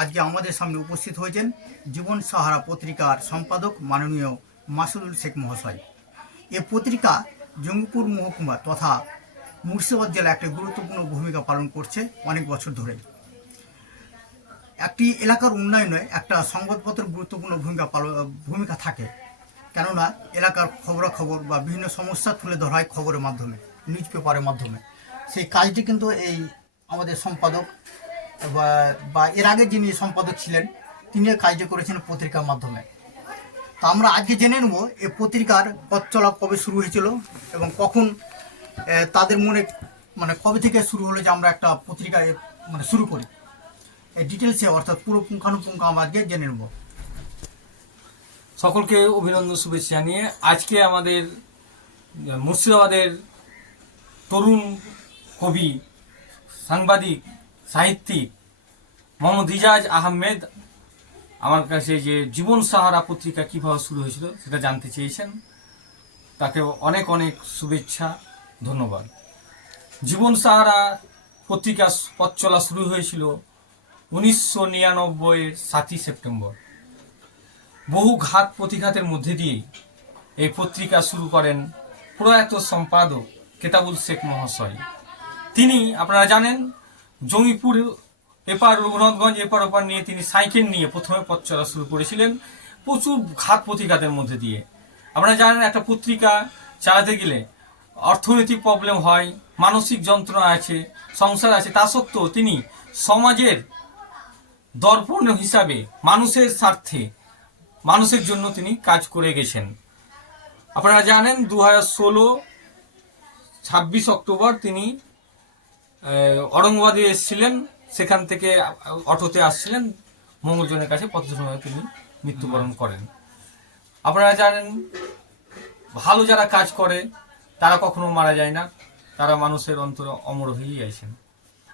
আজকে আমাদের সামনে উপস্থিত হয়েছেন জীবন সাহারা পত্রিকার সম্পাদক মাননীয় মাসুদুল শেখ মহাশয়। এ পত্রিকা জঙ্গিপুর মহকুমা তথা মুর্শিদাবাদ জেলা একটি গুরুত্বপূর্ণ ভূমিকা পালন করছে অনেক বছর ধরে। একটি এলাকার উন্নয়নে একটা সংবাদপত্র গুরুত্বপূর্ণ ভূমিকা ভূমিকা থাকে। কেননা এলাকার খবরাখবর বা বিভিন্ন সমস্যা তুলে ধরা হয় খবরের মাধ্যমে, নিউজ পেপারের মাধ্যমে। সেই কাজটি কিন্তু এই আমাদের সম্পাদক বা- এর আগে যিনি সম্পাদক ছিলেন, তিনিও কাজটি করেছেন পত্রিকার মাধ্যমে। তা আমরা আজকে জেনে নেব এ পত্রিকার পথ চলা কবে শুরু হয়েছিল এবং কখন তাদের মনে মানে কবে থেকে শুরু হলো যে আমরা একটা পত্রিকা মানে শুরু করি। এই ডিটেলসে অর্থাৎ পুরো পুঙ্খানুপুঙ্খ আমরা আজকে জেনে নেব। সকলকে অভিনন্দন, শুভেচ্ছা জানিয়ে আজকে আমাদের মুর্শিদাবাদের তরুণ কবি, সাংবাদিক সাহিত্যিক মোহাম্মদ ইজাজ আহমেদ। আমার কাছে যে জীবন সাহারা পত্রিকা কীভাবে শুরু হয়েছিল সেটা জানতে চেয়েছেন। তাকে অনেক অনেক শুভেচ্ছা, ধন্যবাদ। জীবন সাহারা পত্রিকা পথ চলা শুরু হয়েছিল উনিশশো নিরানব্বইয়ের সাতই সেপ্টেম্বর। বহু ঘাত প্রতিঘাতের মধ্যে দিয়ে এই পত্রিকা শুরু করেন প্রয়াত সম্পাদক কেতাবুল শেখ মহাশয়। তিনি, আপনারা জানেন জঙ্গিপুর এপার রঘুনাথগঞ্জ এপার ওপার নিয়ে তিনি সাইকেল নিয়ে প্রথমে পথ চলা শুরু করেছিলেন প্রচুর ঘাত প্রতিঘাতের মধ্যে দিয়ে। আপনারা জানেন একটা পত্রিকা চালাতে গেলে অর্থনৈতিক প্রবলেম হয়, মানসিক যন্ত্রণা আছে, সংসার আছে। তা সত্ত্বেও তিনি সমাজের দর্পণ হিসাবে মানুষের স্বার্থে, মানুষের জন্য তিনি কাজ করে গেছেন। আপনারা জানেন দু হাজার ষোলো ছাব্বিশ অক্টোবর তিনি অরঙ্গাবাদে এসেছিলেন, সেখান থেকে অটোতে আসছিলেন, মঙ্গলজনের কাছে পথসময়ে তিনি মৃত্যুবরণ করেন। আপনারা জানেন, ভালো যারা কাজ করে, তারা কখনো মারা যায় না, তারা মানুষের অন্তরে অমর হয়েই আছেন।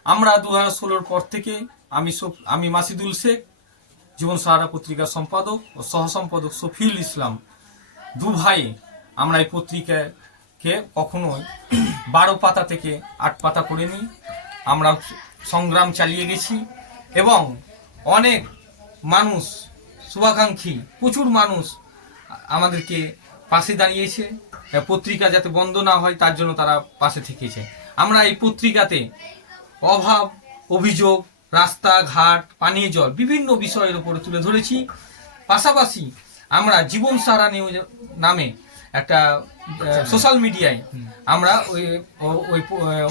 আমরা দু হাজার ষোলোর পর থেকে আমি আমি মাসিদুল শেখ, জীবন সাহারা পত্রিকার সম্পাদক ও সহসম্পাদক শফিউল ইসলাম। দু ভাই আমরা এই পত্রিকাকে কখনোই বারো পাতা থেকে আট পাতা করে নিই। আমরা সংগ্রাম চালিয়ে গেছি এবং অনেক মানুষ, শুভাকাঙ্ক্ষী, প্রচুর মানুষ আমাদেরকে পাশে দাঁড়িয়েছে। পত্রিকা যাতে বন্ধ না হয়, তার জন্য তারা পাশে থেকেছে। আমরা এই পত্রিকাতে অভাব, অভিযোগ, রাস্তাঘাট, পানীয় জল বিভিন্ন বিষয়ের উপরে তুলে ধরেছি। পাশাপাশি আমরা জীবন সারা নিউজ নামে একটা সোশ্যাল মিডিয়ায় আমরা ওই ওই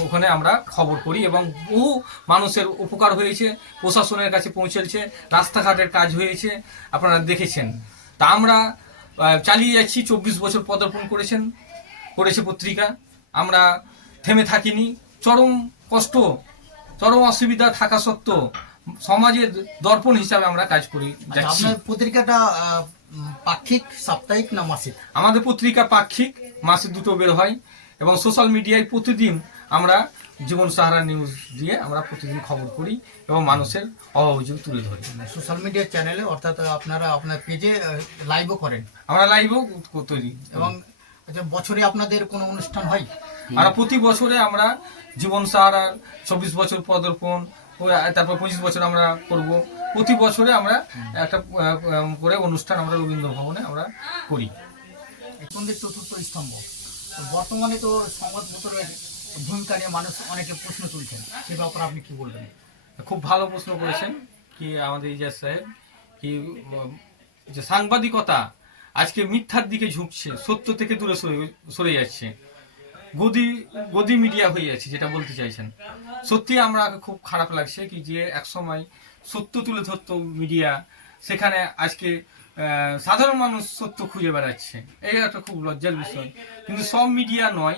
ওখানে আমরা খবর করি এবং বহু মানুষের উপকার হয়েছে প্রশাসনের কাছে পৌঁছেছে রাস্তাঘাটের কাজ হয়েছে আপনারা দেখেছেন। তা আমরা চালিয়ে যাচ্ছি চব্বিশ বছর পদার্পণ করেছেন করেছে পত্রিকা। আমরা থেমে থাকিনি। চরম কষ্ট চরম অসুবিধা থাকা সত্ত্বেও সমাজের দর্পণ হিসাবে আমরা কাজ করি আচ্ছা, আপনার পত্রিকাটা পাক্ষিক সাপ্তাহিক না মাসিক? আমাদের পত্রিকা পাক্ষিক। মাসে দুটো বের হয় এবং সোশ্যাল মিডিয়ায় প্রতিদিন আমরা জীবন সাহারা নিউজ দিয়ে আমরা প্রতিদিন খবর করি এবং মানুষের অভাব অভিযোগ তুলে ধরি। সোশ্যাল মিডিয়া চ্যানেলে অর্থাৎ আপনারা আপনার পেজে লাইভও করেন? আমরা লাইভও তৈরি এবং আচ্ছা, বছরে আপনাদের কোনো অনুষ্ঠান হয়? আর প্রতি বছরে আমরা জীবন সাহারার চব্বিশ বছর পদার্পণ তারপর পঁচিশ বছর আমরা করব। প্রতি বছরে আমরা একটা করে অনুষ্ঠান আমরা রবীন্দ্র ভবনে আমরা করি। সন্ধ্যের চতুর্থ স্তম্ভ বর্তমানে তো সংবাদপত্রের ভূমিকা নিয়ে মানুষ অনেকে প্রশ্ন তুলছেন, সে ব্যাপারে আপনি কি বলবেন? খুব ভালো প্রশ্ন করেছেন কি আমাদের ইজাজ সাহেব, কি, যে সাংবাদিকতা আজকে মিথ্যার দিকে ঝুঁকছে, সত্য থেকে দূরে সরে সরে যাচ্ছে। গদি গদি মিডিয়া হয়ে যাচ্ছে, যেটা বলতে চাইছেন। সত্যি আমরা খুব খারাপ লাগছে কি যে একসময় সত্য তুলে ধরতো মিডিয়া, সেখানে আজকে সাধারণ মানুষ সত্য খুঁজে বেড়াচ্ছে। এই একটা খুব লজ্জার বিষয়। কিন্তু সব মিডিয়া নয়।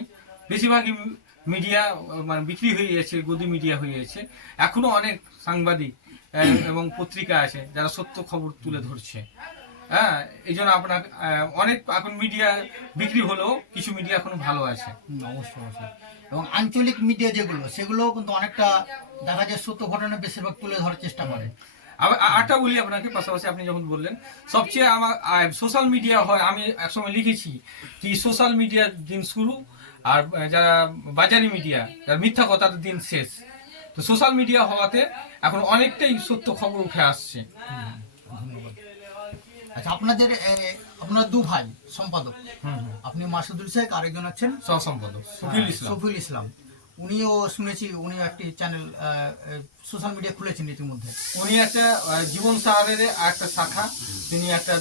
বেশিরভাগই মিডিয়া মানে বিক্রি হয়ে গেছে, গদি মিডিয়া হয়ে গেছে। এখনও অনেক সাংবাদিক এবং পত্রিকা আছে যারা সত্য খবর তুলে ধরছে। হ্যাঁ এই জন্য আপনার অনেক এখন মিডিয়া বিক্রি হলেও কিছু মিডিয়া এখনও ভালো আছে। অবশ্যই অবশ্যই। এবং আঞ্চলিক মিডিয়া যেগুলো সেগুলো কিন্তু অনেকটা দেখা যায় সত্য ঘটনা বেশিরভাগ তুলে ধরার চেষ্টা করে। আরেকটা বলি আপনাকে পাশাপাশি আপনি যখন বললেন সবচেয়ে আমার সোশ্যাল মিডিয়া হয় আমি একসময় লিখেছি কি সোশ্যাল মিডিয়ার দিন শুরু আর যারা বাজারি মিডিয়া যারা মিথ্যা কথার দিন শেষ। তো সোশ্যাল মিডিয়া হওয়াতে এখন অনেকটাই সত্য খবর উঠে আসছে। আচ্ছা আপনাদের আপনার দু ভাই সম্পাদক। আপনি মাসুদুল শেখ আরেকজন আছেন? সহসম্পাদক শফিউল ইসলাম। সফিউল ইসলাম। উনিও শুনেছি উনিও একটি চ্যানেল সোশ্যাল মিডিয়া খুলেছেন ইতিমধ্যে। উনি একটা জীবন সাহারের একটা শাখা। তিনি একটা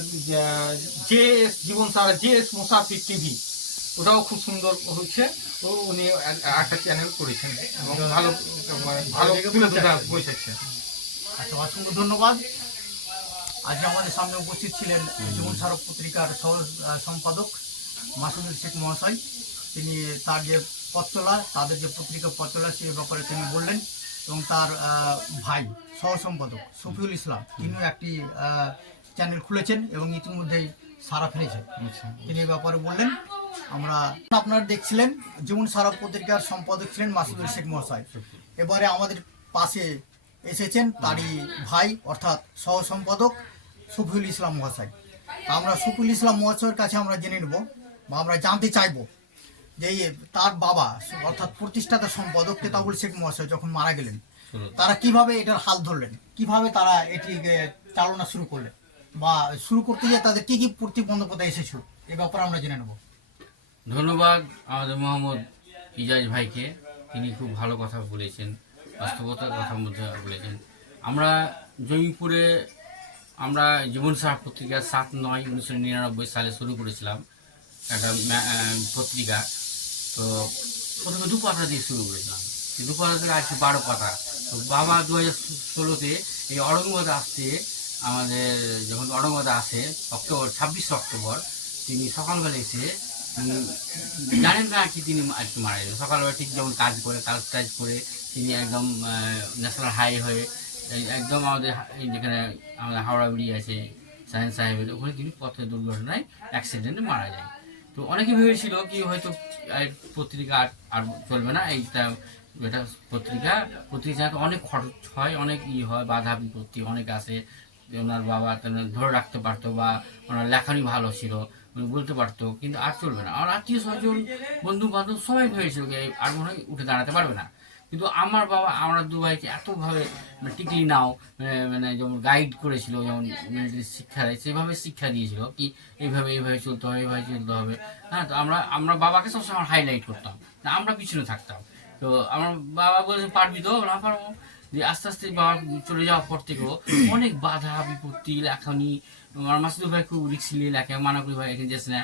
J S, Jibon Sahara, J S Musafir TV. ওটাও খুব সুন্দর হচ্ছে। ও, উনি এক- একটা চ্যানেল করেছেন এবং ভালো মানে ভালো তুলে ধরা বসেছে। আচ্ছা অসংখ্য ধন্যবাদ। আজ আমাদের সামনে উপস্থিত ছিলেন জীবন স্মারক পত্রিকার সহ সম্পাদক মাসুদুল শেখ মহাশয়। তিনি তার যে পত্রলা তাদের যে পত্রিকা পত্রলা সে ব্যাপারে তিনি বললেন এবং তার ভাই সহ সম্পাদক শফিউল ইসলাম তিনিও একটি চ্যানেল খুলেছেন এবং ইতিমধ্যেই সারা ফেলেছেন। আচ্ছা। তিনি এই ব্যাপারে বললেন আমরা আপনারা দেখছিলেন জীবন সারা পত্রিকার সম্পাদক ছিলেন মাসুদুল শেখ মহাশয়। এবারে আমাদের পাশে এসেছেন তারই ভাই অর্থাৎ সহ সম্পাদক সফিউল ইসলাম মহাশয়। আমরা সফিউল ইসলাম মহাশয়ের কাছে আমরা জেনে নেব বা আমরা জানতে চাইব যে তার বাবা অর্থাৎ প্রতিষ্ঠাতা সম্পাদক কেতাবুল শেখ মহাশয় যখন মারা গেলেন তারা কীভাবে এটার হাল ধরলেন? কীভাবে তারা এটি চালনা শুরু করলেন? বা শুরু করতে গিয়ে তাদের কি কি প্রতিবন্ধকতা এসেছিল? এ ব্যাপারে আমরা জেনে নেব। ধন্যবাদ আমাদের মোহাম্মদ ইজাজ ভাইকে। তিনি খুব ভালো কথা বলেছেন বাস্তবতার কথার মধ্যে বলেছেন। আমরা জমিপুরে আমরা জীবন সাহা পত্রিকা সাত নয় উনিশশো নিরানব্বই সালে শুরু করেছিলাম একটা পত্রিকা। তো প্রথমে দু পাতা দিয়ে শুরু করেছিলাম। দু পাতা থেকে আছে বারো পাতা। তো বাবা দু হাজার ষোলোতে এই অরঙ্গবাদ আসতে আমাদের যখন অরঙ্গবাদ আসে, অক্টোবর, ছাব্বিশে অক্টোবর, তিনি সকালবেলা এসে জানেন না কি তিনি আর কি মারা যাবেন সকালবেলা ঠিক যেমন কাজ করে, কাজ টাজ করে তিনি একদম ন্যাশনাল হাই হয়ে একদম আমাদের যেখানে আমাদের হাওড়া ব্রিজ আছে, সায়েন্স সাহেবের ওখানে তিনি পথে দুর্ঘটনায় অ্যাক্সিডেন্টে মারা যায় তো অনেকে ভেবেছিল কি হয়তো পত্রিকা আর আর চলবে না, এইটা, এটা পত্রিকা। পত্রিকা অনেক খরচ হয়, অনেক ই হয়, বাধা বিপত্তি অনেক আসে ওনার বাবা ধরে রাখতে পারতো বা ওনার লেখানি ভালো ছিল বলতে পারতো, কিন্তু আর চলবে না। আর আত্মীয় স্বজন বন্ধু বান্ধব সবাই ভেবেছিল আর মনে হয় উঠে দাঁড়াতে পারবে না। কিন্তু আমার বাবা, আমরা দু ভাইকে এতভাবে মানে টিকলি নাও মানে মানে যেমন গাইড করেছিল, যেমন শিক্ষা দেয়, সেভাবে শিক্ষা দিয়েছিল কি এইভাবে এইভাবে চলতে হবে, এইভাবে চলতে হবে। হ্যাঁ তো আমরা আমরা বাবাকে সবসময় হাইলাইট করতাম আমরা পিছনে থাকতাম। তো আমার বাবা বলেছে, পারবি তো? না পারব। যে আস্তে আস্তে বাবা চলে যাওয়ার পর থেকেও অনেক বাধা, বিপত্তি, লেখনি, আমার মাসুদুর ভাই খুব রিক্স নিয়ে লেখে মানা করি ভাই এখানে যাস না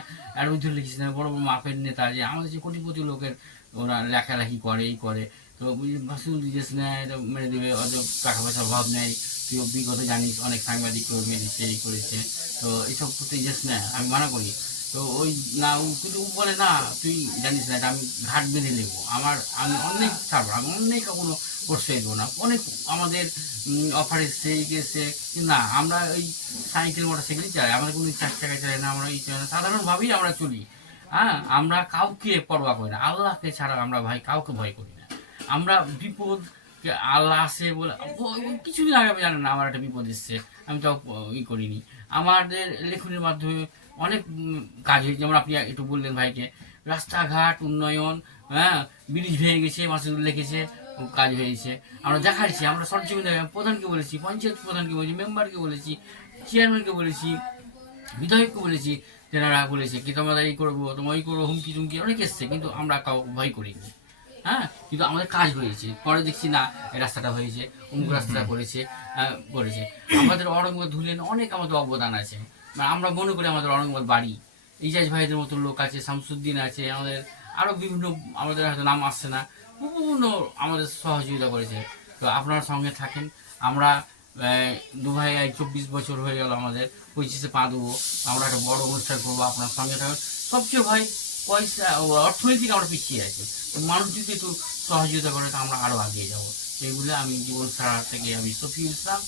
ধরে লিখিস না, বড় বড় মাপের নেতা, যে আমাদের যে কোটিপতি লোকের ওরা লেখালেখি করে, এই করে। তো মাসুদুল দিয়েস না এটা মেরে দেবে, অত টাকা পয়সা অভাব নেই। তুই বিগত জানিস, অনেক সাংবাদিক মেরেছে এই করেছে। তো এইসব করতে যাস না আমি মানা করি। তো ওই না, ও কিন্তু বলে, না, তুই জানিস না আমি ঘাট বেঁধে নেব। আমার, আমি অনেক ছাড়বো, আমি অনেক কোনো প্রশ্রয় দেবো না। অনেক আমাদের অফার এসছে এসছে। না, আমরা ওই সাইকেল মোটর সাইকেলই চালাই। আমাদের কোনো চার চাকায় চালাই না, আমরা এই চাই না। সাধারণভাবেই আমরা চলি। হ্যাঁ আমরা কাউকে পরোয়া করি না। আল্লাহকে ছাড়া আমরা ভাই, কাউকে ভয় করি আমরা বিপদ আল্লাহ আসে বলে কিছুদিন আগে আমি জানেন না আমার একটা বিপদ এসছে, আমি তো ই করিনি। আমাদের লেখনের মাধ্যমে অনেক কাজ হয়েছে, যেমন আপনি একটু বললেন ভাইকে, রাস্তাঘাট, উন্নয়ন হ্যাঁ ব্রিজ ভেঙে গেছে মাসুদ লিখেছে কাজ হয়েছে। আমরা দেখাচ্ছি আমরা সরজমিন প্রধানকে বলেছি, পঞ্চায়েত প্রধানকে বলেছি, মেম্বারকে বলেছি, চেয়ারম্যানকে বলেছি, বিধায়ককে বলেছি, তেনারা বলেছে কি তোমরা এই করব, তোমরা ওই করব হুমকি টুমকি অনেক এসছে, কিন্তু আমরা কাউ ভয় করিনি। হ্যাঁ কিন্তু আমাদের কাজ হয়েছে পরে দেখছি না এই রাস্তাটা হয়েছে অমুক রাস্তাটা করেছে আহ, করেছে। আমাদের অরঙ্গবাদ ধুলেন অনেক আমাদের অবদান আছে। মানে আমরা মনে করি আমাদের অরঙ্গবাদ বাড়ি। ইজাজ ভাইদের মতো লোক আছে শামসুদ্দিন আছে আমাদের আরও বিভিন্ন আমাদের হয়তো নাম আসছে না বিভিন্ন আমাদের সহযোগিতা করেছে। তো আপনারা সঙ্গে থাকেন। আমরা দু ভাই চব্বিশ বছর হয়ে গেল আমাদের পঁচিশে পা দেবো আমরা একটা বড় অনুষ্ঠান করব আপনার সঙ্গে থাকবেন সবচেয়ে ভাই পয়সা অর্থনৈতিক আমরা পিছিয়ে আছি। মানুষ যদি একটু সহযোগিতা করে, তো আমরা আরও এগিয়ে যাব। সেইগুলো আমি জীবন সারা থেকে আমি সফিউল ইসলাম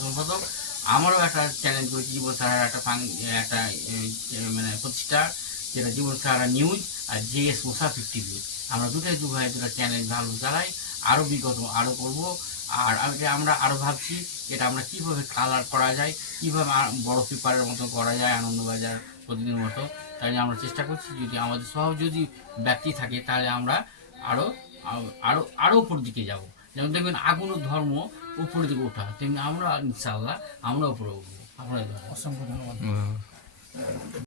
সম্পাদক আমারও একটা চ্যালেঞ্জ করেছি জীবন সারার একটা ফাং- একটা মানে প্রতিষ্ঠা, যেটা জীবন সারা নিউজ আর জেএস মুসাফির টিভি আমরা দুটাই দু ভাই দুটা চ্যানেল ভালো চালাই আরও বিগত আরও করব। আর আমরা আরও ভাবছি, এটা আমরা কীভাবে কালার করা যায়, কীভাবে বড় পেপারের মতো করা যায়, আনন্দবাজার প্রতিদিন মতো তাই আমরা চেষ্টা করছি যদি আমাদের সহ যদি ব্যক্তি থাকে তাহলে আমরা আরও আরও আরও উপর দিকে যাব। যেমন দেখবেন আগুন ধর্ম উপর দিকে ওঠা তেমনি আমরা ইনশাল্লাহ আমরা উপরে উঠবো। আপনাদের অসংখ্য ধন্যবাদ।